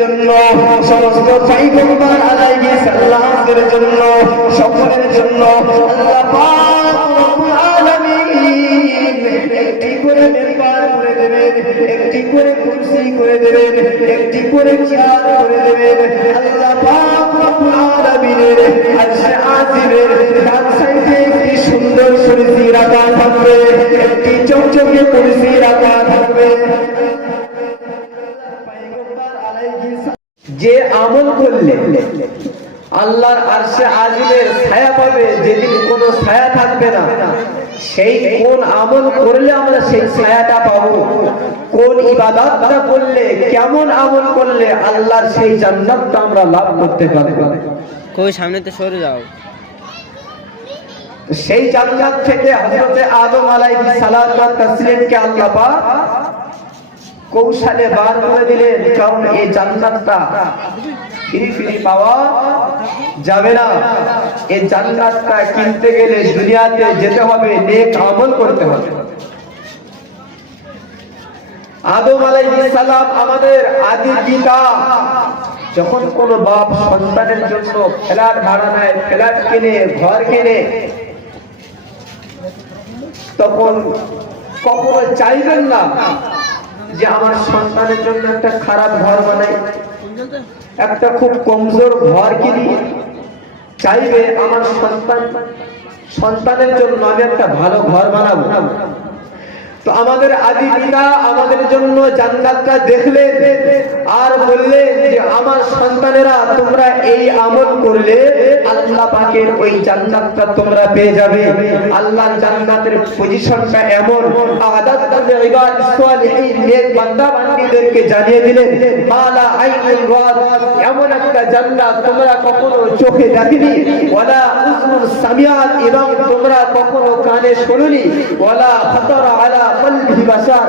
জন্য, সমস্ত পয়গম্বর আলাইহিস সালামের জন্য, সকলের জন্য আল্লাহ পাক রব্বুল আলামিন একটি করে মেম্বার করে দেবেন, একটি করে কুরসি করে দেবেন, একটি করে চেয়ার করে দেবেন। আল্লাহ পাক রব্বুল আলামিনের আরশে আজিমের ডান সাইডে একটি সুন্দর কুরসি রাখা থাকবে, একটি চকচকে কুরসি রাখা থাকবে। যে আমল করলে আল্লাহর আরশে আজিমের ছায়া পাবে, যেদিন কোনো ছায়া থাকবে না, সেই কোন আমল করলে আমরা সেই ছায়াটা পাবো, কোন ইবাদতটা করলে, কেমন আমল করলে আল্লাহর সেই জান্নাতটা আমরা লাভ করতে পারবো। কই সামনেতে সরে যাও। সেই জান্নাত থেকে হযরতে আদম আলাইহিস সালাতু ওয়াস তাসলিমকে আল্লাহ পাক কৌশলে বার করে দিলেন, কারণ এই জান্নাতটা ফ্রি পাওয়া যাবে না। এই জান্নাতটা কিনতে গেলে দুনিয়াতে যেতে হবে, নেক আমল করতে হবে। আদম আলাইহিস সালাম আমাদের আদি পিতা। যখন কোন বাপ সন্তানের জন্য ফ্ল্যাট ভাড়া নেয়, ফ্ল্যাট কিনে, ঘর কিনে, তখন কখনো চাইবেন না যে আমার সন্তানের জন্য একটা খারাপ ঘর বানাই, একটা খুব কমজোর ঘর কিনি। চাইবে আমার সন্তানের জন্য আমি একটা ভালো ঘর বানাবো। তো আমাদের আদি পিতা আমাদের জন্য জান্নাতটা দেখলেন আর বললেন যে আমার সন্তানেরা, তোমরা এই আমল করলে আল্লাহ পাকের ওই জান্নাতটা তোমরা পেয়ে যাবে। আল্লাহর জান্নাতের পজিশনটা এমন, আদাতুল ইবাদ সালিহিন নেক বান্দা বান্দীদেরকে জানিয়ে দিলেন, মালা আইনুন রাআত, এমন একটা জান্নাত তোমরা কখনো চোখে দেখনি, ওয়ালা উযুন সামিআত, এবং তোমরা কখনো কানে শুনুনি, ওয়ালা খাতারা আলা কলবি বাশার,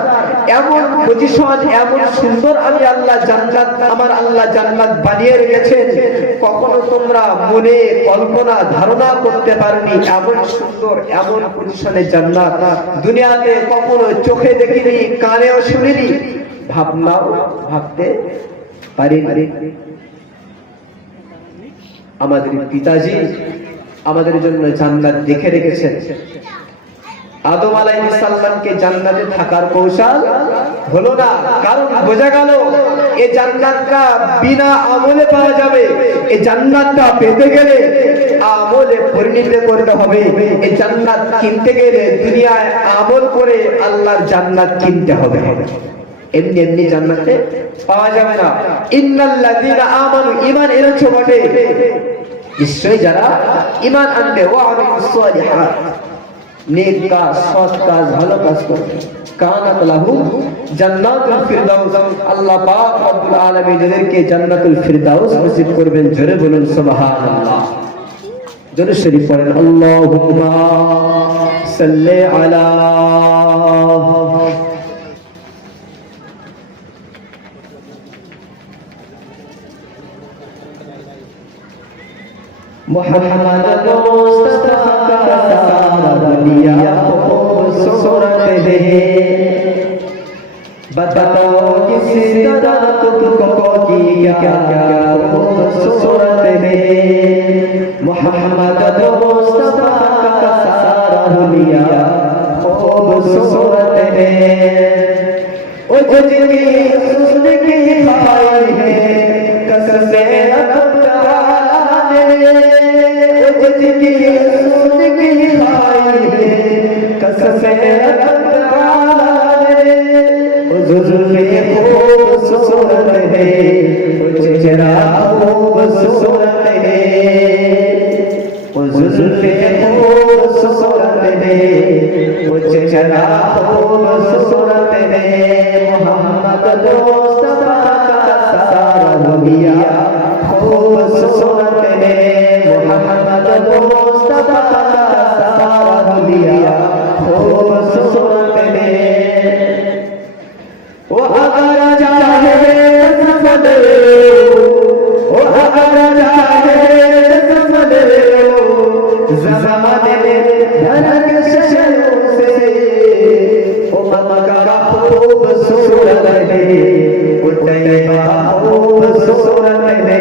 এমন পজিশন, এমন সুন্দর আমি আল্লাহ জান্নাত, আমার আল্লাহ জান্নাত বানিয়ে রেখেছেন, কখনো তোমরা মনে কল্পনা ধারণা করতে পারোনি। এমন সুন্দর, এমন পজিশনে জান্নাত দুনিয়াতে কখনো চোখে দেখিনি, কানেও শুনিনি, ভাবনাও ভাবতে পারিনি। আমাদের পিতাজি আমাদের জন্য জান্নাত দেখে রেখেছেন। আদম আলাইহিস সালামকে জান্নাতে থাকার কৌশল হলো না, কারণ বোঝা গেল এই জান্নাতটা বিনা আমলে পাওয়া যাবে। এই জান্নাতটা পেতে গেলে আমলে পরিণত করতে হবে। এই জান্নাত কিনতে গেলে দুনিয়ায় আমল করে আল্লাহর জান্নাত কিনতে হবে। এমনি এমনি জান্নাতে পাওয়া যাবে না। ইন্নাল্লাযীনা আমানু, ঈমান এনেছো বটে, নিশ্চয়ই যারা ঈমান আনবে, ওয়া আমিলুস সালিহাত, নেক কাজ, সৎ কাজ, ভালো কাজ করবে, কানাত লাহুম জান্নাতুল ফিরদাউস, আল্লাহ পাক রব্বুল আলামিন এদেরকে জান্নাতুল ফিরদাউস নসিব করবেন। জোরে বলুন সুবহানাল্লাহ। জোরে শরীফ পড়েন, আল্লাহুম্মা সাল্লি আলা मुहम्मद मुस्तफा का सारा दुनिया खूबसूरत है, बताओ किस तरह तुमको की क्या क्या खूबसूरत है। मुहम्मद मुस्तफा का सारा दुनिया खूबसूरत है, ओ जिसकी सुनने की ख्वाहिश है कसम से मोहम्मद मुस्तफा का खूबसूरत है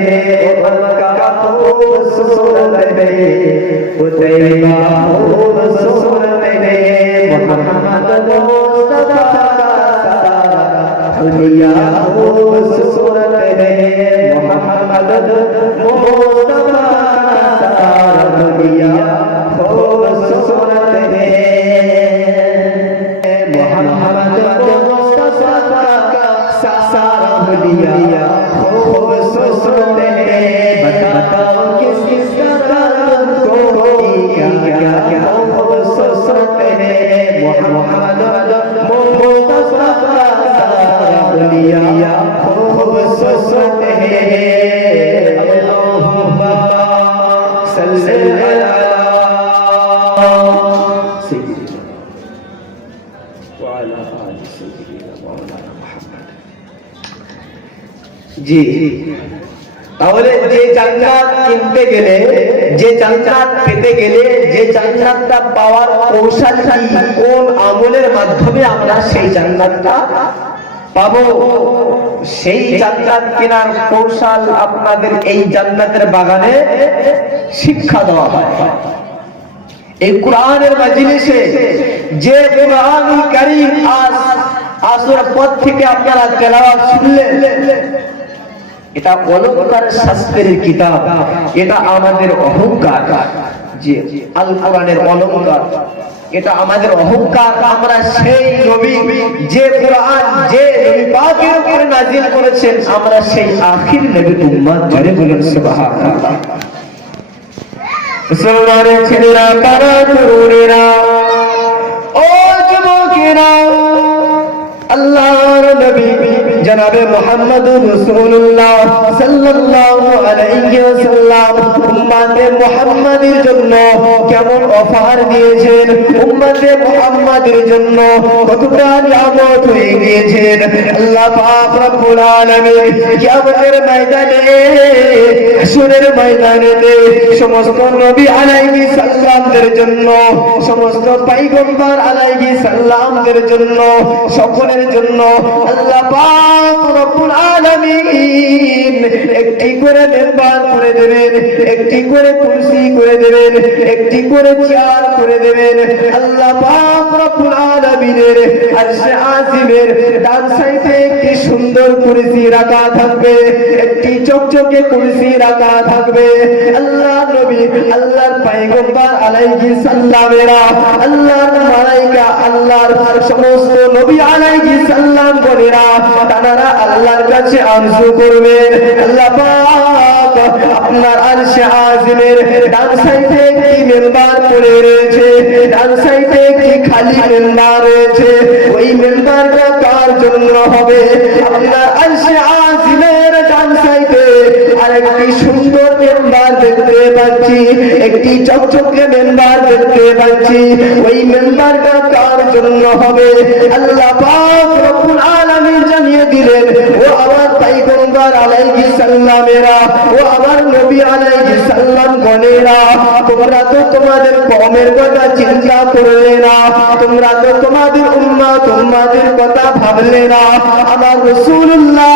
मक्का खूबसूरत है तैयबा खूबसूरत है मोहम्मद मुस्तफा दुनिया खूबसूरत है मोहम्मद मुस्तफा दुनिया खूबसूरत है मोहम्मद मुस्तफा सारा दुनिया खूबसूरत है बताओ किस तरह तुमको क्या क्या खूबसूरत है मोहम्मद मुस्तफा सारा दुनिया खूबसूरत है अल्लाहुम्मा सल्ली अला सय्यिदिना व अला आलि सय्यिदिना मौलाना मुहम्मद। জি তাহলে যে জান্নাত কিনতে গেলে যে জান্নাত পেতে গেলে যে জান্নাতটা পাওয়ার কৌশল কি কোন আমলের মাধ্যমে আমরা সেই জান্নাতটা পাবো সেই জান্নাত কেনার কৌশল আপনাদের এই জান্নাতের বাগানে শিক্ষা দেওয়া হয় এই কোরআনের মাজলিসে যে কোরআনুল কারীম আজ আসর পথ থেকে আপনারা তেলাওয়াত শুনলেন এটা অলংকার শাস্ত্রের কিতাব এটা আমাদের অহংকার যে আল কোরআনের অলংকার এটা আমাদের অহংকার আমরা সেই নবী যে কোরআন যে নবী পাকের উপর নাযিল করেছেন আমরা সেই আখির নবীর উম্মত জোরে বলেন সুবহানাল্লাহ। মুসলমানের ছেলেরা তারা তরুণেরা ও যুবকেরা আল্লাহর নবী জনাবে মুহাম্মদুর রাসূলুল্লাহ সাল্লাল্লাহু আলাইহি ওয়াসাল্লাম উম্মতে মুহাম্মাদের জন্য কেমন অফার দিয়েছেন উম্মতে মুহাম্মাদের জন্য কতটা নিয়ামত হয়ে গিয়েছেন আল্লাহ পাক রব্বুল আলামিন কিয়ামতের ময়দানে হাশরের ময়দানে সমস্ত নবী আলাইহিস সালামদের জন্য সমস্ত পয়গম্বর আলাইহিস সালামদের জন্য সকলের জন্য আল্লাহ পাক রব্বুল আলামিন একটি করে মেম্বার করে দেবেন একটি করে কুরসি করে দেবেন একটি করে চেয়ার করে দেবেন আল্লাহ পাক রব্বুল আলামিনের আরশে আজিমের ডান সাইডে একটি সুন্দর কুরসি রাখা থাকবে একটি চকচকে কুরসি রাখা থাকবে আল্লাহ নবী আল্লাহর পয়গম্বর আলাইহিস সালামেরা আল্লাহর মালায়েকা আল্লাহর সমস্ত নবী আলাইহিস সালাম গণেরা তারা আল্লাহর কাছে আরজু করবেন আল্লাহ পাক আপনার আরশে আজিমের ডান সাইডে কি মেম্বার পড়ে রয়েছে ডান সাইডে কি খালি মেম্বার রয়েছে ওই মেম্বারটা কার জন্য হবে আপনার আরশে আজিমের ডান সাইডে আরেকটি সুন্দর মেম্বার দেখতে পাচ্ছি একটি চকচকে মেম্বার দেখতে পাচ্ছি ওই মেম্বারটা কার জন্য হবে আল্লাহ পাক রব্বুল আলামিন জানিয়ে দিলেন ও আমার পয়গম্বর আলাইহিস সালামেরা ও আমার নবী আলাইহিস সালাম গণেরা তোমরা তো তোমাদের কওমের কথা চিন্তা করলে না তোমরা তো তোমাদের উম্মত উম্মতের কথা ভাবলে না আমার রাসূলুল্লাহ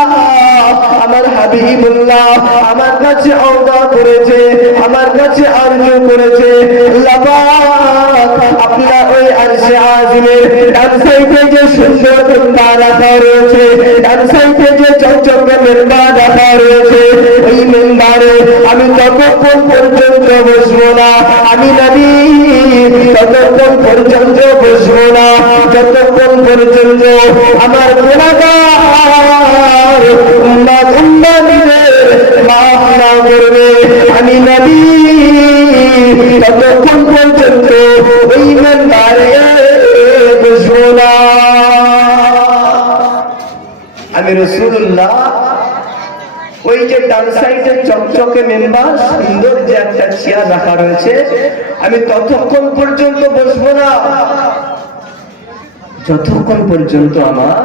আমার হাবিবুল্লাহ আমার কাছে আওদা করেছে আমার কাছে আরজু করেছে আল্লাহ পাক আপনার ওই আরশে আজিমের ডান সাইডে যে সুন্দর মেম্বার রাখা রয়েছে ডান সাইডে যে চকচকে মেম্বার রাখা রয়েছে ওই মেম্বারে আমি ততক্ষণ পর্যন্ত বসবো না আমি নবী ততক্ষণ পর্যন্ত বসবো না যতক্ষণ পর্যন্ত আমার গুনাহগার উম্মত উম্মতিদের মাফ না করবে আমি নবী ততক্ষণ পর্যন্ত ওই মেম্বারে বসবো না আমি রাসূলুল্লাহ ওই যে ডান সাইডে চকচকে মেম্বার সুন্দর যে একটা চেয়ার রাখা রয়েছে আমি ততক্ষণ পর্যন্ত বসবো না যতক্ষণ পর্যন্ত আমার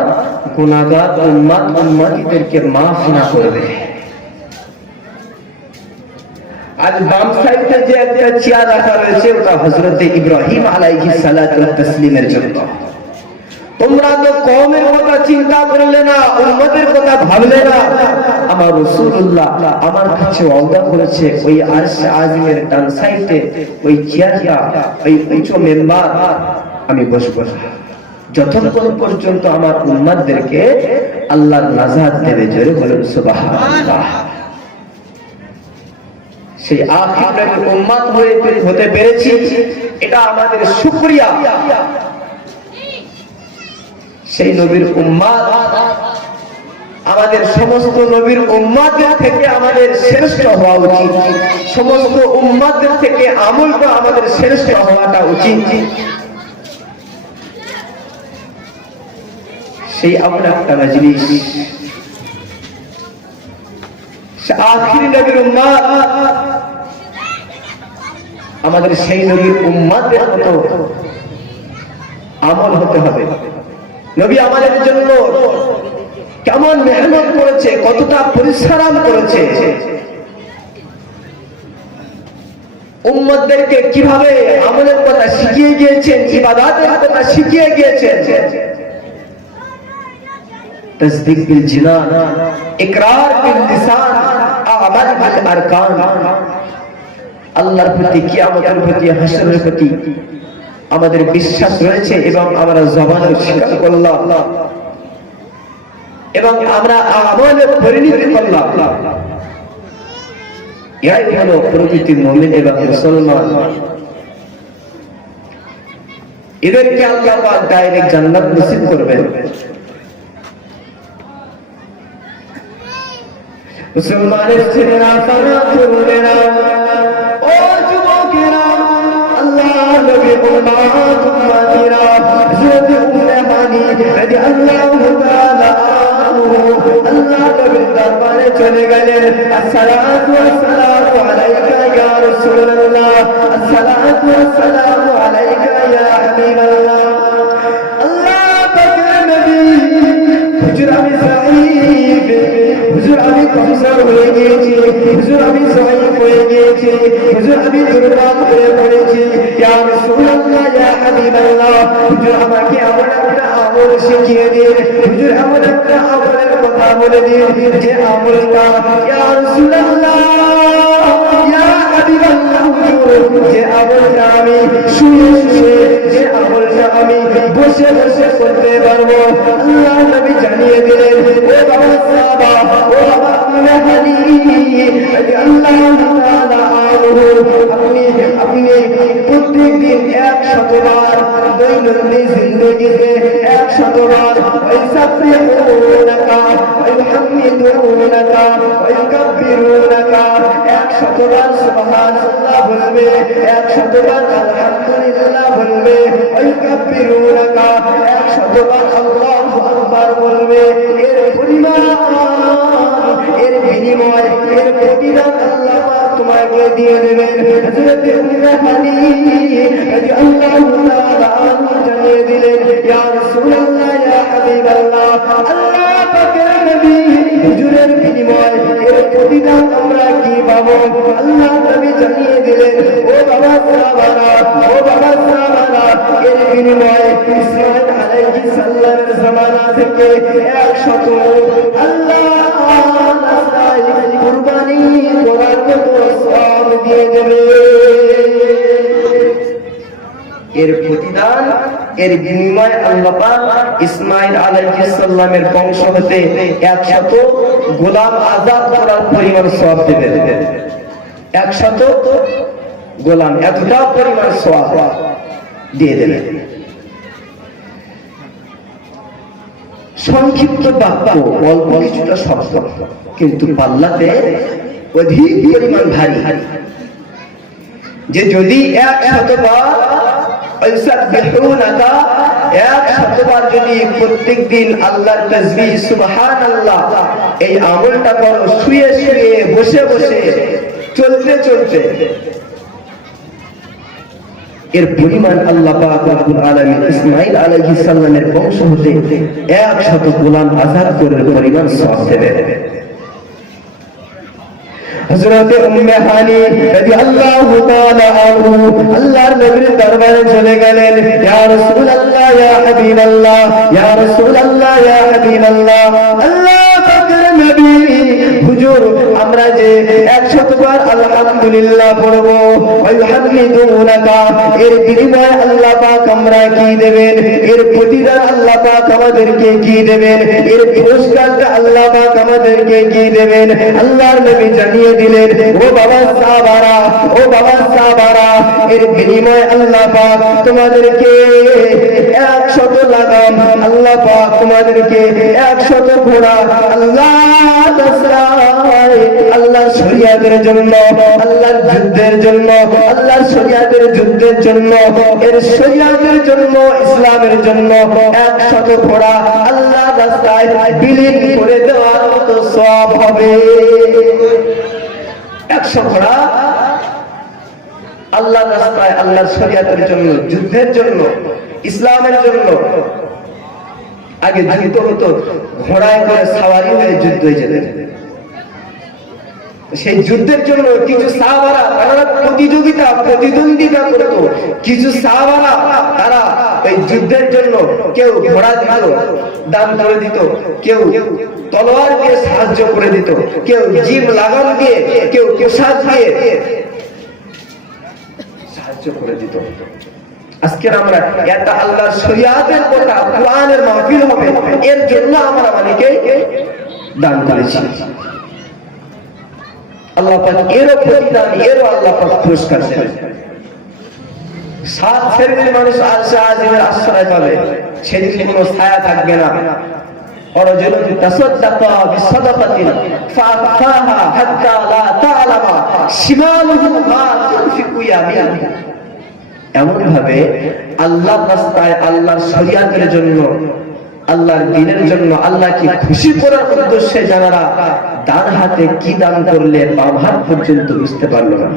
গুনাহগার উম্মত উম্মতিদেরকে মাফ না করবে আর বাম সাইডে যে একটা চেয়ার রাখা রয়েছে ওটা হযরত ইব্রাহিম আলাইহিস সালাতু ওয়াস তাসলিমের জন্য তোমরা তো কওমের কথা চিন্তা করলে না উম্মতের কথা ভাবলে না আমার রাসূলুল্লাহ আমার কাছে ওয়াদা করেছে ওই আরশ আজিমের ডান সাইডে ওই চেয়ারটা ওই উঁচু মেম্বার আমি বসবো যতক্ষণ পর্যন্ত আমার উম্মতদেরকে আল্লাহর নাজাত দেবে। জোরে বলুন সুবহানাল্লাহ। সেই আখির নবীর উম্মত হতে পেরেছি, এটা আমাদের শুকরিয়া। সেই নবীর উম্মত আমাদের সমস্ত নবীর উম্মতদের থেকে আমাদের শ্রেষ্ঠ হওয়া উচিত, সমস্ত উম্মতদের থেকে আমলটা আমাদের শ্রেষ্ঠ হওয়াটা উচিত। সেই এমন একটা মজলিস, আখির নবীর উম্মত আমাদের সেই নবীর উম্মতের মতো আমল হতে হবে। নবী আমাদের জন্য কেমন মেহনত করেছে, কতটা পরিশ্রম করেছে, উম্মতদেরকে কিভাবে আমলের কথা শিখিয়ে গিয়েছেন, ইবাদতের কথা শিখিয়ে গিয়েছেন। তসদীক বিল জিনান, ইকরার বিল লিসান, আমাল বিল আরকান। আল্লাহর প্রতি, কিয়ামতের প্রতি, হাসরের প্রতি আমাদের বিশ্বাস রয়েছে এবং আমরা জবানে স্বীকার করলাম এবং আমরা আমলে পরিণত করলাম। এরাই হলো প্রকৃত মুমিন এবং মুসলমান। এদেরকে আল্লাহ পাক ডাইরেক্ট জান্নাত নসিব করবেন। মুসলমানের ছেলেরা, তরুণেরা, ও যুবকেরা, আল্লাহ নবীর উম্মত উম্মতিরা, হযরত উম্মে হানি রাদিয়াল্লাহু তাআলা আল্লাহ নবীর দরবারে চলে গেলেন। আসসালাতু ওয়াসসালামু আলাইকা ইয়া রাসূলুল্লাহ, আসসালাতু ওয়াসসালামু আলাইকা ইয়া হাবিবাল্লাহ। আল্লাহ পাকের নবী, হুজুর আমি যায়েব, হুজুর আমি কমজোর হয়ে গিয়েছি, হুজুর আমি যায়েব হয়ে গিয়েছি, হুজুর আমি দুর্বল হয়ে পড়েছি, ইয়া রাসূলুল্লাহ ইয়া হাবিবাল্লাহ, হুজুর আমাকে এমন একটা আমল শিখিয়ে দিন, হুজুর এমন একটা আমলের কথা বলে দিন যে আমলটা ইয়া রাসূলুল্লাহ ইয়া হাবিবাল্লাহ, হুজুর যে আমলটা আমি শুয়ে শুয়ে, যে আমলটা আমি বসে বসে করতে পারবো। আল্লাহ নবী জানিয়ে দিলেন, ও বাবা সাহাবা, ও বাবা উম্মে হানি রাদিয়াল্লাহু তাআলা আনহু, আপনি প্রত্যেকদিন 100 বার দৈনন্দিন জিন্দেগিতে 100 বার ওয়াইসাববিহুনাকা ওয়াইহামিদুনাকা ওয়াইকাব্বিরুনাকা 100 বার সুবহানাল্লাহ বলবে, 100 বার আলহামদুলিল্লাহ বলবে, ওয়াইকাব্বিরুনাকা 100 বার আল্লাহু আকবার বলবে। এর পরিমাণ, এর বিনিময়, এর প্রতিদান আল্লাহ পাক তোমাকে দিয়ে দেবেন। হযরত উম্মে হানি রাদিয়াল্লাহু তাআলা আনহা জানিয়ে দিলেন, ইয়া রাসূলুল্লাহ ইয়া হাবিবাল্লাহ, আল্লাহ পাকের নবী, হুজুরের বিনিময়, এর প্রতিদান আমরা কি পাবো? আল্লাহ নবী জানিয়ে দিলেন, ও বাবা সাহাবারা, ও বাবা সাহাবারা, এর বিনিময় ইসমাঈল আলাইহিস সালামের জামানা থেকে 100 আল্লাহ রাস্তায় কুরবানি করার মতো সওয়াব দিয়ে দেবে। এর প্রতিদান, এর বিনিময় আল্লাহ পাক ইসমাঈল আলাইহিস সালামের বংশ হতে 100 গোলাম আযাদ করার পরিমাণ সওয়াব দেবেন। 100 গোলাম, এতটা পরিমাণ সওয়াব দিয়ে দেবেন। সংক্ষিপ্ত বাক্য, অল্প কিছুটা শব্দ, কিন্তু পাল্লাতে অধিক পরিমাণ ভারী। যে যদি 100 বার ওয়াইসাববিহুনাকা 100 বার যদি প্রত্যেক দিন আল্লাহর তাসবিহ সুবহানাল্লাহ এই আমলটা করো, শুয়ে শুয়ে, বসে বসে, চলতে চলতে, এর পরিমাণ আল্লাহ পাক রব্বুল আলামিন ইসমাঈল আলাইহিস সালামের বংশ হতে 100 গোলাম আযাদ করার পরিমাণ সওয়াব দেবে। হযরত উম্মে হানি রাদিয়াল্লাহু তাআলা আনহু আল্লাহর নবীর দরবারে চলে গেলেন, ইয়া রাসূলুল্লাহ ইয়া হাবিবাল্লাহ, ইয়া রাসূলুল্লাহ ইয়া হাবিবাল্লাহ, আল্লাহ পাকের নবী নবী হুজুর আমরা যে 100 বার আলহামদুলিল্লাহ পড়ব আলহামদুলিল্লাহ এর বিনিময়ে আল্লাহ পাক আমরা কি দেবেন এর প্রতিদান আল্লাহ পাক আমাদেরকে কি দেবেন এর পুরস্কারটা আল্লাহ পাক আমাদেরকে কি দেবেন আল্লাহর নবী জানিয়ে দিলেন ও বাবা সাহাবারা এর বিনিময়ে আল্লাহ পাক তোমাদেরকে 100 লাগাম আল্লাহ পাক তোমাদেরকে 100 ঘোড়া আল্লাহর শরিয়াতের জন্য আল্লাহর যুদ্ধের জন্য আল্লাহর শরিয়াতের যুদ্ধের জন্য এর শরিয়াতের জন্য ইসলামের জন্য 100 ঘোড়া আল্লাহর রাস্তায় বিলীন করে দেওয়ার মতো সওয়াব হবে 100 ঘোড়া আল্লাহর রাস্তায় আল্লাহর শরিয়াতের জন্য যুদ্ধের জন্য ইসলামের জন্য আগে যুদ্ধ হতো ঘোড়ায় করে সাওয়ারি হয়ে যুদ্ধ হয়ে যেত সেই যুদ্ধের জন্য কিছু সাহাবারা তারা প্রতিদ্বন্দ্বিতা করত কিছু সাহাবারা তারা এই যুদ্ধের জন্য কেউ ঘোড়া দিত দান করে দিত কেউ তলোয়ার দিয়ে সাহায্য করে দিত কেউ জিব লাগাম দিয়ে কেউ পোশাক দিয়ে সাহায্য করে দিত আজকে আমরা একটা আল্লাহর শরিয়াতের কথা কোরআনের মাহফিল হবে এর জন্য আমরা অনেকে দান করেছি আল্লাহ পাক এর প্রতিদান এর আল্লাহ পাক পুরস্কার দেন 7 শ্রেণীর মানুষ আরশে আজিমের আশ্রয় পাবে সেদিন কোনো ছায়া থাকবে না ورجل تصدق بصدقة فأخفاها حتى لا تعلم شماله ما تنفق يمينه এমন ভাবে আল্লাহর রাস্তায় আল্লাহর শরিয়াতের জন্য আল্লাহর দ্বীনের জন্য আল্লাহকে খুশি করার উদ্দেশ্যে যারা ডান হাতে কি দান করলে বাম হাত পর্যন্ত বুঝতে পারলো না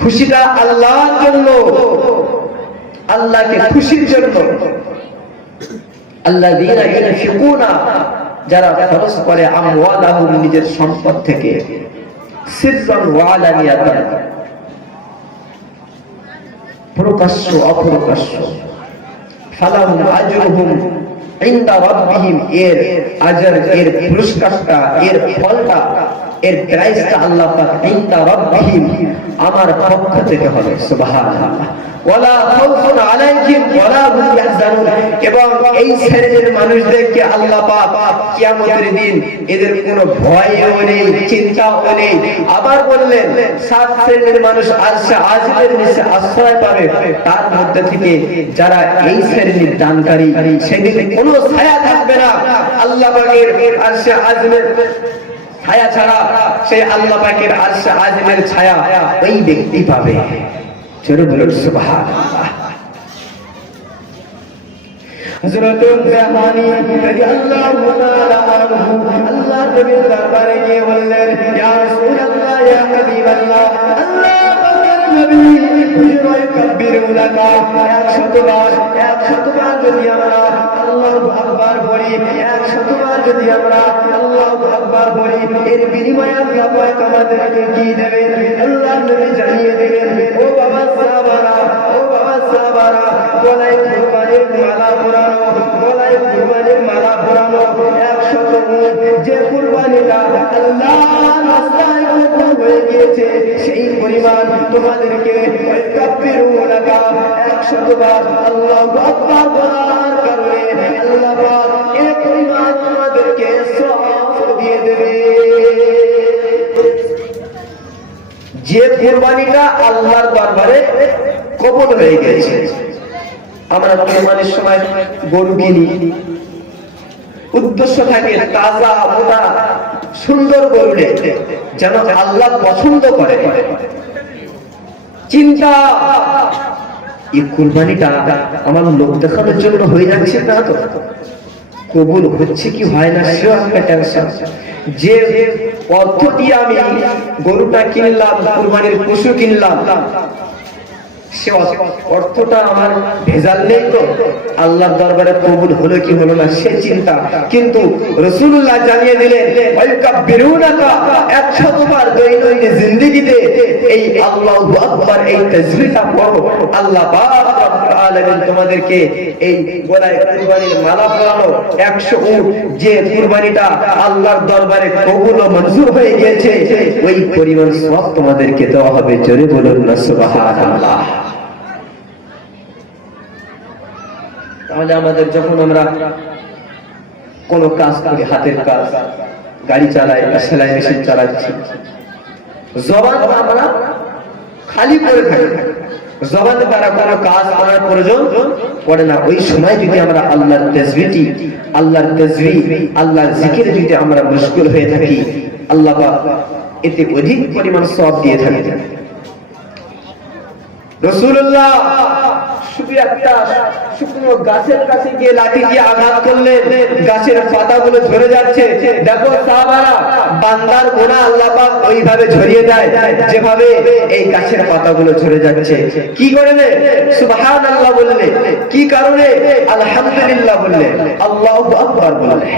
খুশিটা আল্লাহর জন্য আল্লাহকে খুশির জন্য আল্লাযীনা ইউনফিকুনা যারা খরচ করে আমওয়ালাহুম নিজের সম্পদ থেকে সিররান ওয়া আলানিয়াতান প্রকাশ্য অপ্রকাশ্য ফালাহুম আজরুহুম ইনদা রাব্বিহিম এর আজর এর পুরস্কারটা এর ফলটা এর প্রাইসটা আল্লাহ পাক ইনদা রাব্বিহিম আমার পক্ষ থেকে হবে সুবহানাল্লাহ ওয়ালা খাউফুন আলাইহিম ওয়ালা হুম ইয়াহজানুন এবং এই শ্রেণীর মানুষদেরকে আল্লাহ পাক কিয়ামতের দিন এদের কোনো ভয়ও নেই চিন্তাও নেই আবার বললেন 7 শ্রেণীর মানুষ আরশে আজিমের নিচে আশ্রয় পাবে তার মধ্যে থেকে যারা এই শ্রেণীর দানকারী সেদিন কোনো ছায়া থাকবে না আল্লাহ পাকের আরশে আজিমের ছায়া ছাড়া সেই আল্লাহ পাকের আরশে আজিমের ছায়া ওই ব্যক্তি পাবে জোরে বলুন সুবহানাল্লাহ হযরত জামানি রাদিয়াল্লাহু তাআলা আনহু আল্লাহ নবীর দরবারে গিয়ে বললেন ইয়া রাসূলুল্লাহ ইয়া হাবিবাল্লাহ আল্লাহ পাকের নবী হুজুর কব্বির উলাকা 100 বার যদি আমরা আল্লাহু আকবার বলি 100 বার যদি আমরা আল্লাহু আকবার বলি এর বিনিময়ে আল্লাহ পাক আমাদেরকে কি দেবেন আল্লাহ নবী জানিয়ে দিলেন ও বাবা সাহাবারা গলায় কুরবানির মালা পরানো গলায় কুরবানির মালা পরানো 100 উট যে কুরবানিটা আল্লাহর রাস্তায় কবুল হয়ে গিয়েছে সেই পরিমাণ তোমাদেরকে ওই কাফিরুনাকা 100 বার আল্লাহু আকবার বলার কারণে আল্লাহ পাক এই পরিমাণ তোমাদেরকে সওয়াব দিয়ে দেবে যে কুরবানিটা আল্লাহর দরবারে কবুল হয়ে গেছে আমরা কুরবানির সময় গরু কিনি উদ্দেশ্য থাকে তাজা মোটা সুন্দর গরু নিতে যেন আল্লাহ পছন্দ করে চিন্তা এই কুরবানিটা আমার লোক দেখানোর জন্য হয়ে যাচ্ছে না তো কবুল হচ্ছে কি হয় না সেও একটা টেনশন যে অর্থ দিয়ে আমি গরুটা কিনলাম কুরবানির পশু কিনলাম সে অর্থটা আমার ভেজাল নেই তো, আল্লাহর দরবারে কবুল হলো কি হলো না সে চিন্তা। কিন্তু রাসূলুল্লাহ জানিয়ে দিলেন ওয়াইকাব্বিরুনাকা 100 বার দৈনন্দিন জিন্দেগিতে এই আল্লাহু আকবার এই তাসবিহটা পড়ো, আল্লাহ পাক রব্বুল আলামিন তোমাদেরকে এই গলায় কুরবানির মালা পরানো 100 উট যে কুরবানিটা আল্লাহর দরবারে কবুল ও মঞ্জুর হয়ে গিয়েছে ওই পরিমাণ সওয়াব তোমাদেরকে দেওয়া হবে। জোরে বলুন না সুবহানাল্লাহ। তাহলে আমাদের যখন আমরা কোন কাজ করি, হাতের কাজ, গাড়ি চালাই, সেলাই মেশিন চালাচ্ছি, জবান আমরা খালি করে থাকি, জবান দ্বারা কোনো কাজ করার প্রয়োজন পড়ে না। ওই সময় যদি আমরা আল্লাহর তাসবিহ আল্লাহর জিকিরে যদি আমরা মশগুল হয়ে থাকি, আল্লাহ পাক এতে অধিক পরিমাণ সওয়াব দিয়ে থাকেন। রাসূলুল্লাহ শুধু একটা শুকনো গাছের কাছে গিয়ে লাঠি দিয়ে আঘাত করলেন, গাছের পাতাগুলো ঝরে যাচ্ছে। দেখো সাহাবারা, বান্দার গুনাহ আল্লাহ পাক ওইভাবে ঝরিয়ে দেয় যেভাবে এই গাছের পাতাগুলো ঝরে যাচ্ছে। কি করলে? সুবহানাল্লাহ বললে। কি কারণে? আলহামদুলিল্লাহ বললে, আল্লাহু আকবার বললে।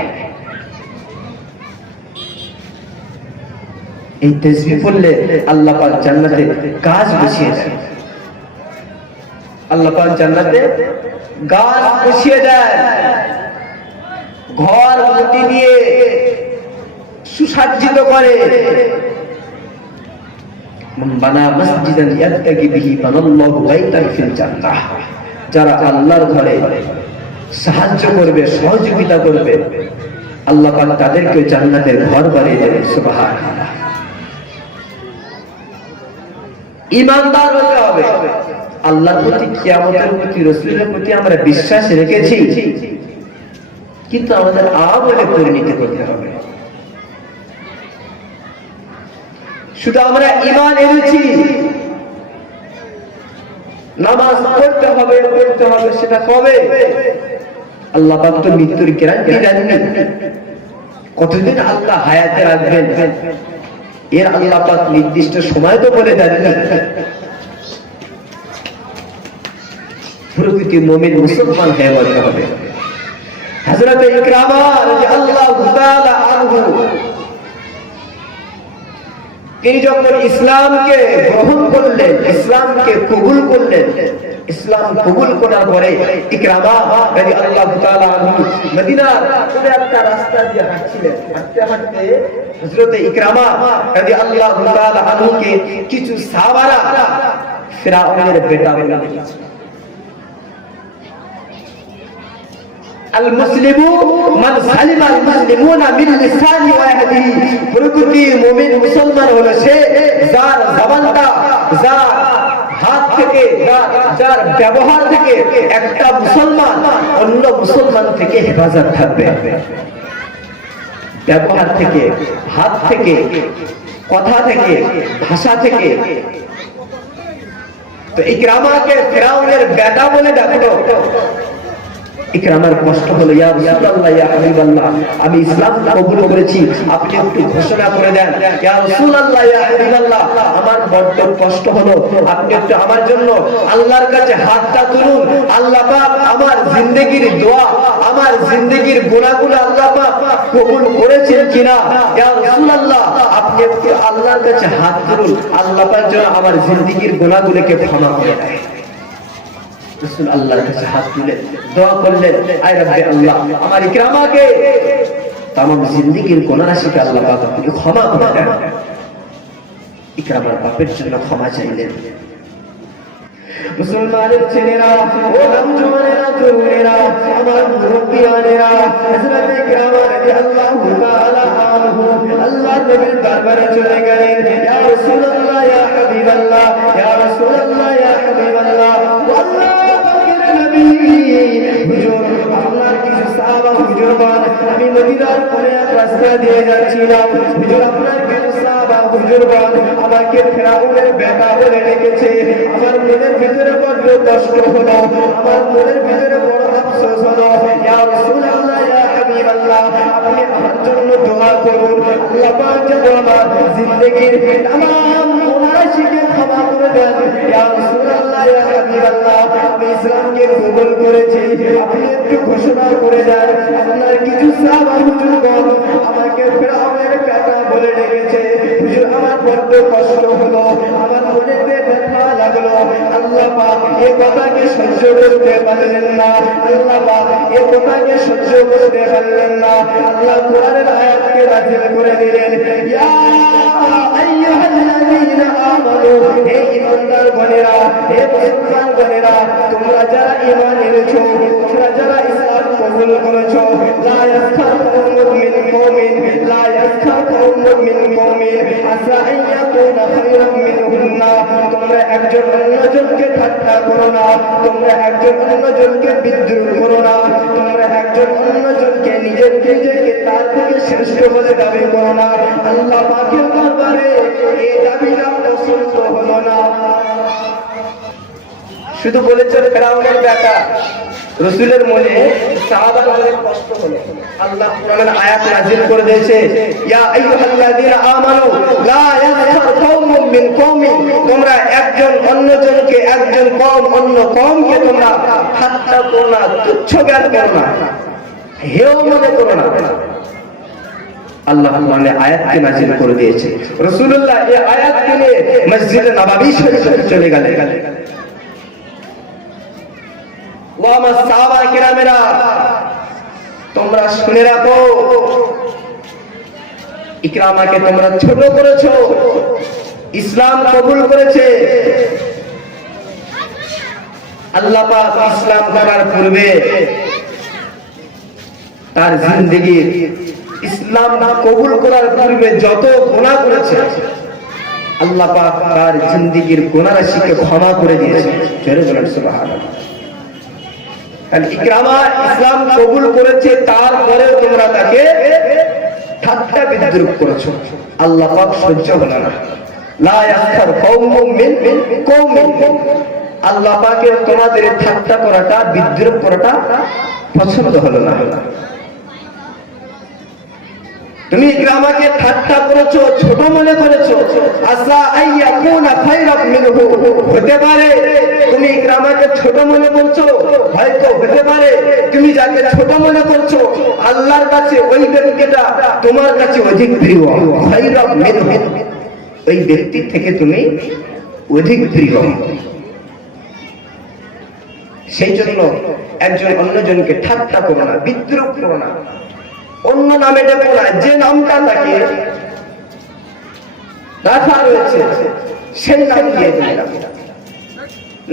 এই তাসবিহ পড়লে আল্লাহ পাক জান্নাতে গাছ বসিয়ে দেয়, আল্লাহ পাক জান্নাতে গাছ বসিয়ে দেয়, ঘর মাটি দিয়ে সুসজ্জিত করে। মান বানা মসজিদান ইয়াবতাগি বিহি বানাল্লাহু বাইতান ফিল জান্নাহ। যারা আল্লাহর ঘরে সাহায্য করবে, সহযোগিতা করবে, আল্লাহ পাক তাদেরকে জান্নাতের ঘর বানিয়ে দেবে। সুবহানাল্লাহ। ঈমানদার হতে হবে, আল্লাহর প্রতি, কিয়ামতের প্রতি, রাসূলের প্রতি আমরা বিশ্বাস রেখেছি, কিন্তু আমাদের আমলে পরিণত করতে হবে। শুধু আমরা ঈমান এনেছি, নামাজ পড়তে হবে সেটা কবে? আল্লাহ পাক তো মৃত্যুর গ্যারান্টি দেননি, কতদিন আল্লাহ হায়াতে রাখবেন এর আল্লাহ পাক নির্দিষ্ট সময় তো বলে দেননি। প্রকৃতি মুমিন মুসলমান হয়ে বলতে হবে। হযরত ইকরামা রাদিয়াল্লাহু তাআলা আনহু তিনি যখন ইসলামকে গ্রহণ করলেন, ইসলামকে কবুল করলেন, ইসলাম কবুল করার পরে ইকরামা রাদিয়াল্লাহু তাআলা আনহু মদিনার পুরো একটা রাস্তা দিয়ে হাঁটছিলেন। হাঁটতে হাঁটতে হযরত ইকরামা রাদিয়াল্লাহু তাআলা আনহুকে কিছু সাহাবারা ফিরআউনের বেটা বলে ডেকেছে। আল মুসলিমু মান সালিমা আল মুসলিমুনা মিন লিসানি ওয়া ইয়াদিহি। প্রকৃতি মুমিন মুসলমান হলো সে যার জবানটা, যার হাত থেকে, যার ব্যবহার থেকে একটা মুসলমান অন্য মুসলমান থেকে হেফাজত থাকবে। ব্যবহার থেকে, হাত থেকে, কথা থেকে, ভাষা থেকে। তো ইকরামাকে ফিরআউনের বেটা বলে ডাকলো। ইকরামার কষ্ট হলো, ইয়া রাসূলুল্লাহ, ইয়া হাবিবাল্লাহ, আমি ইসলাম কবুল করেছি, আপনি একটু ঘোষণা করে দেন। ইয়া রাসূলুল্লাহ, ইয়া হাবিবাল্লাহ, আমার বড্ড কষ্ট হলো, আপনি একটু আমার জন্য আল্লাহর কাছে হাতটা তুলুন। আল্লাহ পাক আমার জিন্দেগির দোয়া, আমার জিন্দেগির গুনাহগুলো আল্লাহ পাক কবুল করেছেন কিনা। ইয়া রাসূলুল্লাহ, আপনি একটু আল্লাহর কাছে হাত তুলুন, আল্লাহ পাক যেন আমার জিন্দেগির গুনাহগুলোকে ক্ষমা করে দেয়। রাসূল আল্লাহর কাছে হাত তুলে দোয়া করলেন, আয় রব্বে আল্লাহ, আমার ইকরামাকে तमाम जिंदगीर गुनाह राशिके আল্লাহ পাক আপনি ক্ষমা করে দেন। ইকরামার পাপের জন্য ক্ষমা চাইলেন। মুসলমানের ছেলেরা, ও নওজওয়ানেরা, তরুণেরা, আমার মুরব্বিয়ানেরা, হযরত ইকরামা রাদিয়াল্লাহু তাআলা আনহু আল্লাহর নবীর দরবারে চলে গেলেন। ইয়া রাসূলুল্লাহ, ইয়া হাবিবাল্লাহ, ইয়া রাসূলুল্লাহ, ইয়া হাবিবাল্লাহ, আল্লাহ পাকের নবী হুজুর, আপনার কিছু সাহাবা হুজুরগণ, আমি মদিনার পরে এক রাস্তা দিয়ে যাচ্ছিলাম, হুজুর আপনার কিছু সাহাবা হুজুরগণ আমাকে ফিরআউনের বেটা বলে ডেকেছে। আমার মনের ভিতরে বড় কষ্ট হলো, আমার মনের ভিতরে বড় আফসোস হলো। ইয়া রাসূলুল্লাহ, ইয়া হাবিবাল্লাহ, আপনি আমার জন্য দোয়া করুন, আল্লাহ পাক যেন আমার জিন্দেগীর तमाम গুনাহ শিকে ক্ষমা করে দেন। ইয়া রাসূলুল্লাহ, ইয়া হাবিবাল্লাহ, আমি ইসলামকে কবুল করেছি, আপনি একটু ঘোষণা করে দেন। আপনার কিছু সাহাবা হুজুরগণ আমাকে ফিরআউনের বেটা বলে ডেকেছে। হুজুর, আমার বড্ড কষ্ট হলো, আমার মনেতে ব্যথা লাগলো। আল্লাহ পাক এই কথাকে সহ্য করতে পারলেন না। আল্লাহ পাক এই কথাকে সহ্য করতে পারলেন না। আল্লাহ কোরআনের আয়াতকে নাযিল করে দিলেন, ইয়া আইয়ুহাল্লাযীনা আমানু, হে ঈমানদার গণেরা, হে মুসলমান গণেরা, তোমরা যারা ঈমান এনেছো, তোমরা যারা ইসলাম কবুল করেছো, লা ইয়াসখার কওমুন মিন কওমিন, লা ইয়াসখার কওমুন মিন কওমিন আসা আন ইয়াকুনা খায়রাম মিনহুন্না। তোমরা একজন অন্যজনকে ঠাট্টা করো না, তোমরা একজন অন্যজনকে বিদ্রুপ করো না, তোমরা একজন অন্যজনকে নিজেকে তার থেকে শ্রেষ্ঠ বলে দাবি করো না। আল্লাহ পাকের দরবারে এই দাবিটা পছন্দ হলো না। শুধু বলেছেন ফেরাউনের বেটা, রাসূলের মনে সাহাবার অনেক কষ্ট হলো। আল্লাহ কোরআনের আয়াত নাযিল করে দিয়েছে, ইয়া আইয়ুহাল্লাযীনা আমানু লা ইয়াসখার কওমুন মিন কওমিন, তোমরা একজন অন্যজনকে, একজন কওম অন্য কওমকে তোমরা ঠাট্টা করো না, তুচ্ছ জ্ঞান করো না, হেয় মনে করো না। আল্লাহ কোরআনে আয়াতকে নাযিল করে দিয়েছে। রাসূলুল্লাহ এই আয়াতকে নিয়ে মসজিদে নববী শরীফে চলে গেলেন। ও আমার সাহাবা কিরামেরা, তোমরা শুনে রাখো, ইকরামাকে তোমরা ছোট করেছো, ইসলাম কবুল করেছে। আল্লাহ পাক ইসলাম করার পূর্বে তার জিন্দেগি, ইসলাম কবুল করার পূর্বে যত গুনাহ করেছে, আল্লাহ পাক তার জিন্দেগির গুনাহ রাশিকে ক্ষমা করে দিয়েছে। জোরে বলেন সুবহানাল্লাহ। ইকরামা ইসলাম কবুল করেছে, তারপরেও তোমরা তাকে ঠাট্টা বিদ্রুপ করেছো। আল্লাহ পাক সহ্য হলো না। লা ইয়াসখার কওমুন মিন কওমিন, আল্লাহ পাকের তোমাদের ঠাট্টা করাটা, বিদ্রুপ করাটা পছন্দ হলো না। তুমি ইকরামাকে ঠাট্টা করেছো, ছোট মনে করেছো। আসা আইয়াকুনা খায়রাম মিনহু, হতে পারে তুমি ইকরামাকে ছোট মনে করছো, হয়তো হতে পারে তুমি যাকে ছোট মনে করছো আল্লাহর কাছে ওই ব্যক্তিটা তোমার কাছে অধিক প্রিয়। খায়রাম মিনহু, ওই ব্যক্তি থেকে তুমি অধিক প্রিয়। সেই জন্য একজন অন্যজনকে ঠাট্টা করো না, বিদ্রুপ করো না, অন্য নামে ডেকো না। যে নামটা তাকে রাখা রয়েছে সেই নাম দিয়ে দিলাম।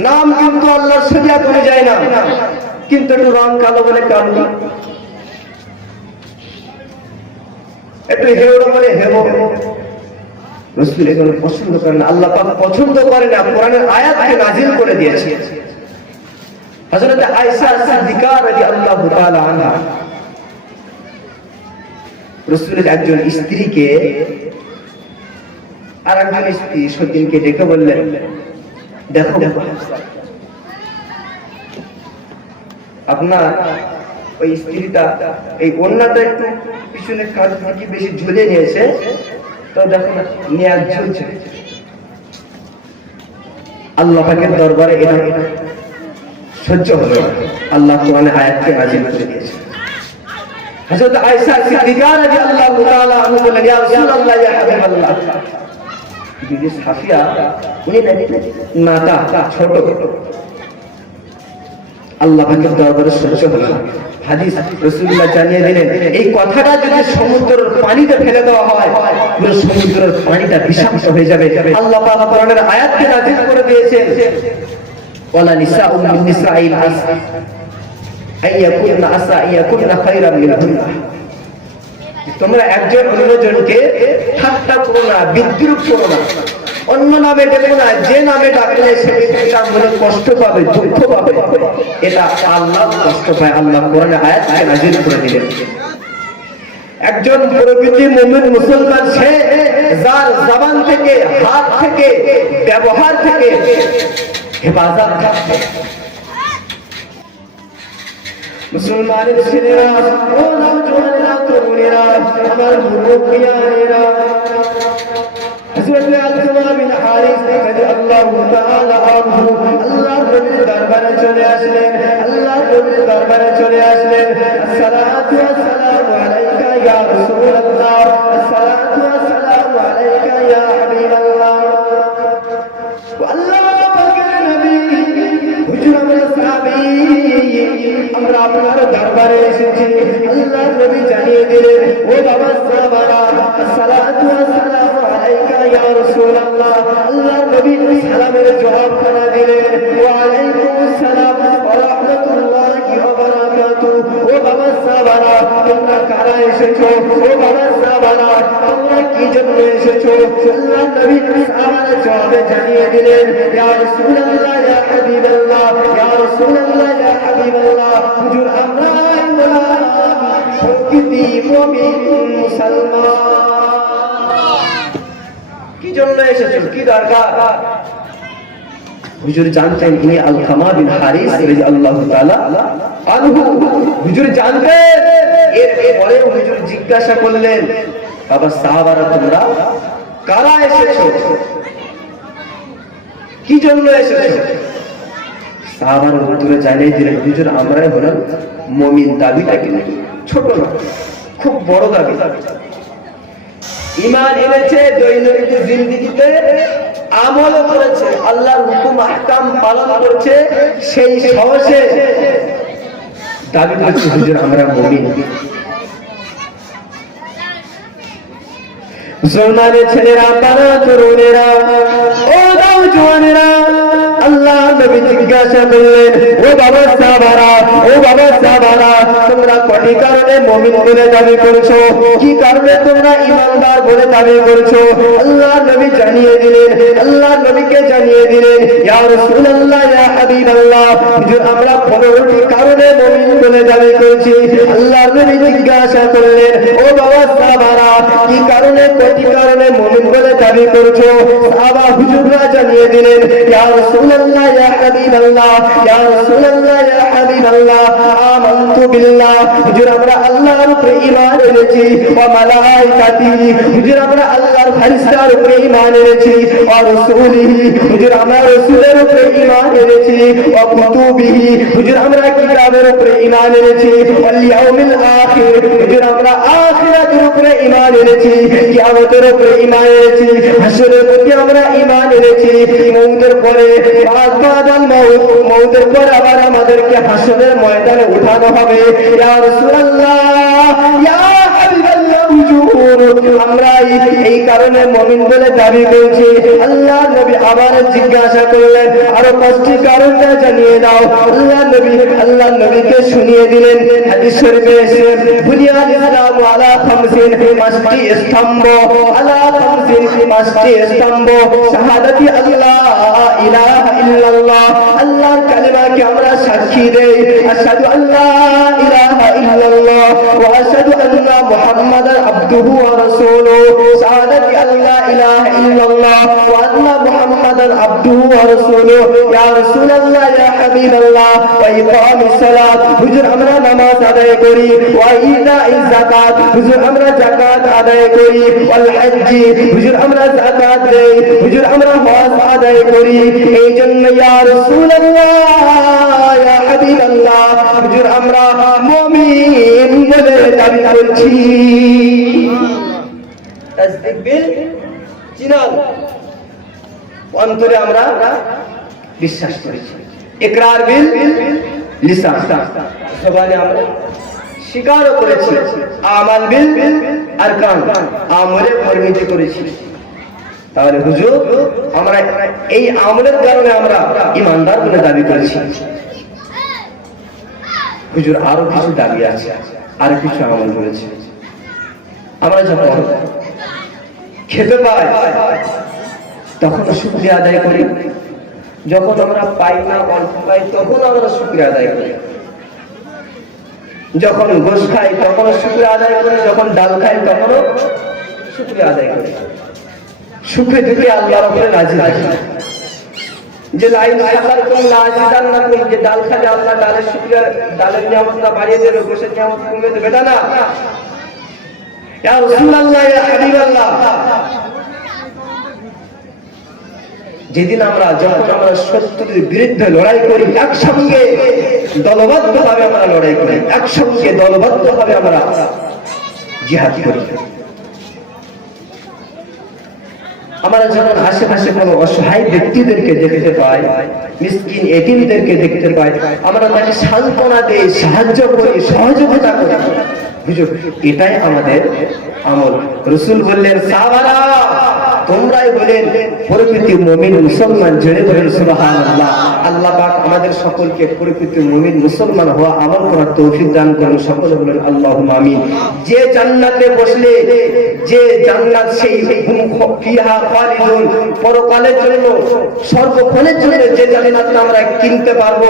নাম কিন্তু আল্লাহর শরীয়ত অনুযায়ী না, কিন্তু একটু রং কালো বলে কালো, একটু হেওড়ো বলে হেবো। রাসূল এগুলো পছন্দ করেন না, আল্লাহ পাক পছন্দ করে না। কোরআনের আয়াতকে নাযিল করে দিয়েছে। হযরত আয়েশা সিদ্দিকা রাদিয়াল্লাহু তাআলা আনহা রাসূলের একজন স্ত্রীকে আর একজন স্ত্রী সতীনকে ডেকে বললেন, দেখো আপনার ওই স্ত্রীটা এই ওড়নাটা একটু পিছনে কাঁধ থেকে বেশি ঝুলে নিয়েছে, তো দেখো না নিয়াজ ঝুলছে। আল্লাহ পাকের দরবারে এটা সহ্য হলো না। আল্লাহ কোরআনে আয়াতকে নাযিল করে দিয়েছে। হযরত আয়েশা সিদ্দিকা রাদিয়াল্লাহু তাআলা আনহা বলেন, ইয়া রাসূলুল্লাহ, ইয়া হাবিবাল্লাহ, বিবি সাফিয়া উনি মাতা ছোট, আল্লাহ পাকের দরবারে সহ্য হলো না। হাদিস রাসূলুল্লাহ জানিয়ে দিলেন, এই কথাটা যদি সমুদ্রের পানিতে ফেলে দেওয়া হয়, পুরো সমুদ্রের পানিটা বিষাক্ত হয়ে যাবে। আল্লাহ পাক কোরআনের আয়াতকে নাযিল করে দিয়েছেন, ওয়ালা নিসাউ মিন নিসাইল আসা আইয়াকুনা আসা আইয়াকুনা খায়রাম মিনহুন্না, তোমরা একজন অন্যজনকে ঠাট্টা করো না, বিদ্রুপ করো না, অন্য নামে ডেকো না। যে নামে ডাকলে সে ব্যক্তিটা মনে কষ্ট পাবে, দুঃখ পাবে, এটা আল্লাহ কষ্ট পায়। আল্লাহ কোরআনে আয়াতকে নাযিল করে দিলেন। একজন প্রকৃত মুমিন মুসলমান সে যার জবান থেকে, হাত থেকে, ব্যবহার থেকে হেফাজত থাকে। মুসলমানের ছেলেরা, ও নওজওয়ানেরা, তরুণেরা, আমার মুরব্বিয়ানেরা, হযরত আলকামা বিন হারিস রাদিয়াল্লাহু তাআলা আনহু, আল্লাহ নবীর দরবারে চলে আসলেন, আল্লাহ নবীর দরবারে চলে আসলেন। আসসালাতু ওয়াসসালামু আলাইকা ইয়া রাসূলুল্লাহ, আসসালাতু ওয়াসসালামু আলাইকা ইয়া হাবিবাল্লাহ। আল্লাহ পাকের নবী, হুজুর আমরা সাহাবী, আমরা আপনার দরবারে এসেছি। আল্লাহ নবী জানিয়ে দিলেন, ও বাবা সাহাবারা, আসসালাতু ওয়াসসালামু আলাইকা ইয়া রাসূলুল্লাহ। আল্লাহ নবী সালামের জবাবখানা দিলেন, ওয়া আলাইকুমুস সালাম ওয়া রাহমাতুল্লাহি ওয়া বারাকাতুহু। ও বাবা সাহাবারা, তোমরা কারা এসেছো? ও বাবা সাহাবারা, তোমরা কি জন্য এসেছো? আল্লাহ নবী সাহাবাদের জবাবে জানিয়ে দিলেন, ইয়া রাসূলুল্লাহ ইয়া হাবিবাল্লাহ, ইয়া রাসূলুল্লাহ ইয়া হাবিবাল্লাহ, হুজুর আমরা প্রকৃতি মুমিন মুসলমান। কি জন্য এসেছো? কি দরকার? হুজুর জানতেন ইনি আলকামা বিন হারিস রাদিয়াল্লাহু তাআলা আনহু। হুজুর জানতেন। এরপরে হুজুর জিজ্ঞাসা করলেন, বাবা সাহাবারা তোমরা কারা এসেছো? কি জন্য এসেছো? সাহাবারা উত্তরে জানিয়ে দিলেন, হুজুর আমরাই হলাম মুমিন। দাবিটা কি ছোট না, খুব বড় দাবি। ঈমান এনেছে, দৈনন্দিন জিন্দেগিতে আমল করেছে, আল্লাহর হুকুম আহকাম পালন করছে, সেই সাহসে দাবি করছে হুজুর আমরা মুমিন। জওয়ান ছেলেরা, পাড়া তরুণেরা, ও নওজওয়ানেরা, আল্লাহ নবী জিজ্ঞাসা করলেন, ও বাবা সাহাবারা, ও বাবা সাহাবারা, তোমরা কটি কারণে মুমিন বলে দাবি করছো? কি কারণে তোমরা ঈমানদার বলে দাবি করছো? আল্লাহ নবী জানিয়ে দিলেন, আল্লাহ নবীকে জানিয়ে দিলেন, ইয়া রাসূলুল্লাহ ইয়া হাবিবাল্লাহ, হুজুর আমরা 15টি কারণে মুমিন বলে দাবি করছি। আল্লাহ নবী জিজ্ঞাসা করলেন, ও বাবা সাহাবারা, কি কারণে, কটি কারণে মুমিন বলে দাবি করছো? সাহাবা হুজুররা জানিয়ে দিলেন, ইয়া রাসূলুল্লাহ ইয়া হাবিবাল্লাহ, ইয়া রাসূলুল্লাহ ইয়া হাবিবাল্লাহ, আমানতু বিল্লাহ, হুজুর আমরা আল্লাহর উপরে ঈমান এনেছি, ওয়া মালাইকাতিহি, হুজুর আমরা আল্লাহর ফেরেশতার উপরে ঈমান এনেছি, ওয়া রাসূলিহি, হুজুর আমরা রাসূলের উপরে ঈমান এনেছি, ওয়া কুতুবিহি, হুজুর আমরা কিতাবের উপরে ঈমান এনেছি, ওয়াল ইয়াউমিল আখির, হুজুর আমরা আখিরাতের উপরে ঈমান এনেছি, কিয়ামতের উপরে ঈমান এনেছি, হাসরের প্রতি আমরা ঈমান এনেছি, মউতের পরে মউতের পর আবার আমাদেরকে হাসরের ময়দানে উঠানো হবে। ইয়া রাসূলুল্লাহ ইয়া হাবিবাল্লাহ, হুজুর আমরা এই কারণে মুমিন বলে দাবি করছি। আল্লাহ নবী আবার জিজ্ঞাসা করলেন, আরো 5টি কারণটা জানিয়ে দাও। আল্লাহ নবীকে শুনিয়ে দিলেন। হাদিস শরীফে এসে বুনিয়াল ইসলাম আলা খামসিন, 5টি স্তম্ভ, আলা খামসিন, 5টি স্তম্ভ, শাহাদাতি আল্লাহ ইলাহা ইল্লাল্লাহ, আল্লাহর কালিমাকে আমরা সাক্ষী দেই, আশহাদু আল্লা ইলাহা ইল্লাল্লাহ ওয়া আশহাদু আন্না মুহাম্মাদান আবদুহু ওয়া রাসূলুহু, শাহাদাতি আল্লা ইলাহা ইল্লাল্লাহ ওয়া আন্না মুহাম্মাদান আবদুহু ওয়া রাসূলুহু, ইয়া রাসূলুল্লাহ ইয়া হাবিবাল্লাহ, ওয়া ইকামিস সালাত, হুজুর আমরা নামাজ আদায় করি, ওয়া ইতাইজ যাকাত, হুজুর আমরা যাকাত আদায় করি, ওয়াল হজ্জি, হুজুর আমরা যাকাত দেই, হুজুর আমরা হজ আদায় করি। এই জন্য ইয়া রাসূলুল্লাহ ইয়া হাবিবাল্লাহ, হুজুর আমরা মুমিন বলে দাবি করছি। তাসদীক বিল জিনান, অন্তরে আমরা বিশ্বাস করেছি, ইকরার বিল লিসান, জবানে আমরা স্বীকার করেছি, আমাল বিল আরকান, আমলে পরিণত করেছি। তাহলে হুজুর আমরা এই আমলের কারণে আমরা ঈমানদার বলে দাবি করেছি। হুজুর আরো কিছু দাবি আছে, আরো কিছু আমল রয়েছে। আমরা যখন খেতে পাই তখন শুকরিয়া আদায় করি, যখন আমরা পাই না, অল্প পাই, তখন আমরা শুকরিয়া আদায় করি, যখন গোশ খাই তখন শুকরিয়া আদায় করি, যখন ডাল খাই তখনও শুকরিয়া আদায় করি। সুখে দুঃখে আল্লাহর উপরে রাজি রাজি, যে লাইন শাকারতুম লাযিদান্নাকুম, যে ডাল খালে আল্লাহ ডালের শুকরিয়া, ডালের নিয়ামতটা বাড়িয়ে দেবে, গোশের নিয়ামত কমিয়ে দেবে, এটা না। ইয়া রাসূলুল্লাহ ইয়া হাবিবাল্লাহ, যেদিন যখন আমরা শত্রুর বিরুদ্ধে লড়াই করি, একসঙ্গে দলবদ্ধভাবে আমরা লড়াই করি, একসঙ্গে দলবদ্ধভাবে আমরা জিহাদ করি। আমরা যখন আশেপাশে কোনো অসহায় ব্যক্তিদেরকে দেখতে পাই, মিসকিন এতিমদেরকে দেখতে পাই, আমরা তাকে সান্ত্বনা দেই, সাহায্য করি, সহযোগিতা করি। বুঝো, এটাই আমাদের আমল। রাসূল বললেন, সাহাবারা তোমরাই বলেন প্রকৃত মুমিন মুসলমান, জেনে বলেন সুবহানাল্লাহ। আল্লাহ পাক আমাদের সকলকে প্রকৃত মুমিন মুসলমান হওয়া আমল করার তৌফিক দান করুন। সকলে বলেন আল্লাহুম্মা আমিন। যে জান্নাতে বসলে, যে জান্নাত, সেই ফিহা খালিদুন, পরকালের জন্য, সর্বক্ষণের জন্য যে জান্নাতটা আমরা কিনতে পারবো,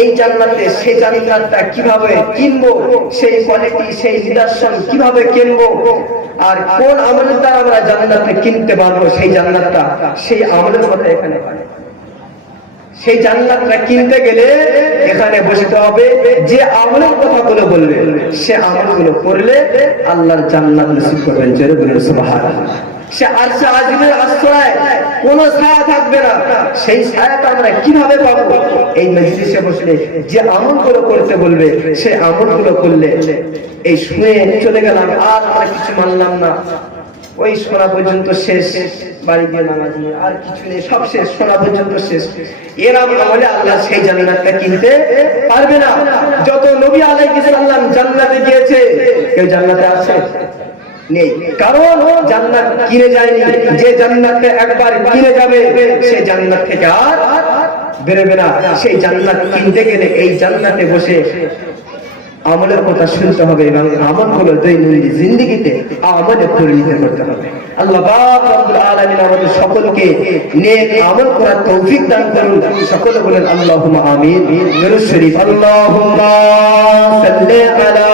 এই জান্নাতে সেই জান্নাতটা কিভাবে কিনবো, সেই কোয়ালিটি, সেই নিদর্শন কিভাবে কিনবো, আর কোন আমলের দ্বারা আমরা জান্নাতকে কিনতে পারবো, সেই জান্নাতটা, সেই আমলের কথা এখানে পাই। সেই জান্নাতটা কিনতে গেলে এখানে বসতে হবে, যে আমলের কথাগুলো বলবে সে আমলগুলো করলে আল্লাহর জান্নাত নসিব করবেন। জোরে বলুন সুবহানাল্লাহ। সে আরশে আজিমের আশ্রয়, কোনো ছায়া থাকবে না। সেই ছায়াটা আমরা কিভাবে পাবো? এই মজলিসে বসলে যে আমলগুলো করতে বলবে সেই আমলগুলো করলে, এই শুনে চলে গেলাম আর আমরা কিছু মানলাম না, ওই শোনা পর্যন্ত শেষ, বাড়ি গিয়ে নামাজ নেই, আর কিছু নেই, সব শেষ, শোনা পর্যন্ত শেষ, এরা বলে আল্লাহ সেই জান্নাতটা কিনতে পারবে না। যত নবী আলাইহিস সালাম জান্নাতে গিয়েছে, কেউ জান্নাতে আছে? নেই, কারণ জান্নাত কিনে যায়নি। যে জান্নাতে একবার কিনে যাবে সে জান্নাত থেকে আর বেরোবে না। সেই জান্নাত কিনতে গেলে এই জান্নাতে বসে আমলের কথা শুনতে হবে এবং আমলগুলো দৈনন্দিন জিন্দেগিতে আমলে পরিণত করতে হবে। আল্লাহ পাক রব্বুল আলামিন আমাদের সকলকে নেক আমল করার তৌফিক দান করুন। সকলে বলেন আল্লাহুম্মা আমিন। দরুদ শরীফ। আল্লাহুম্মা সাল্লি আলা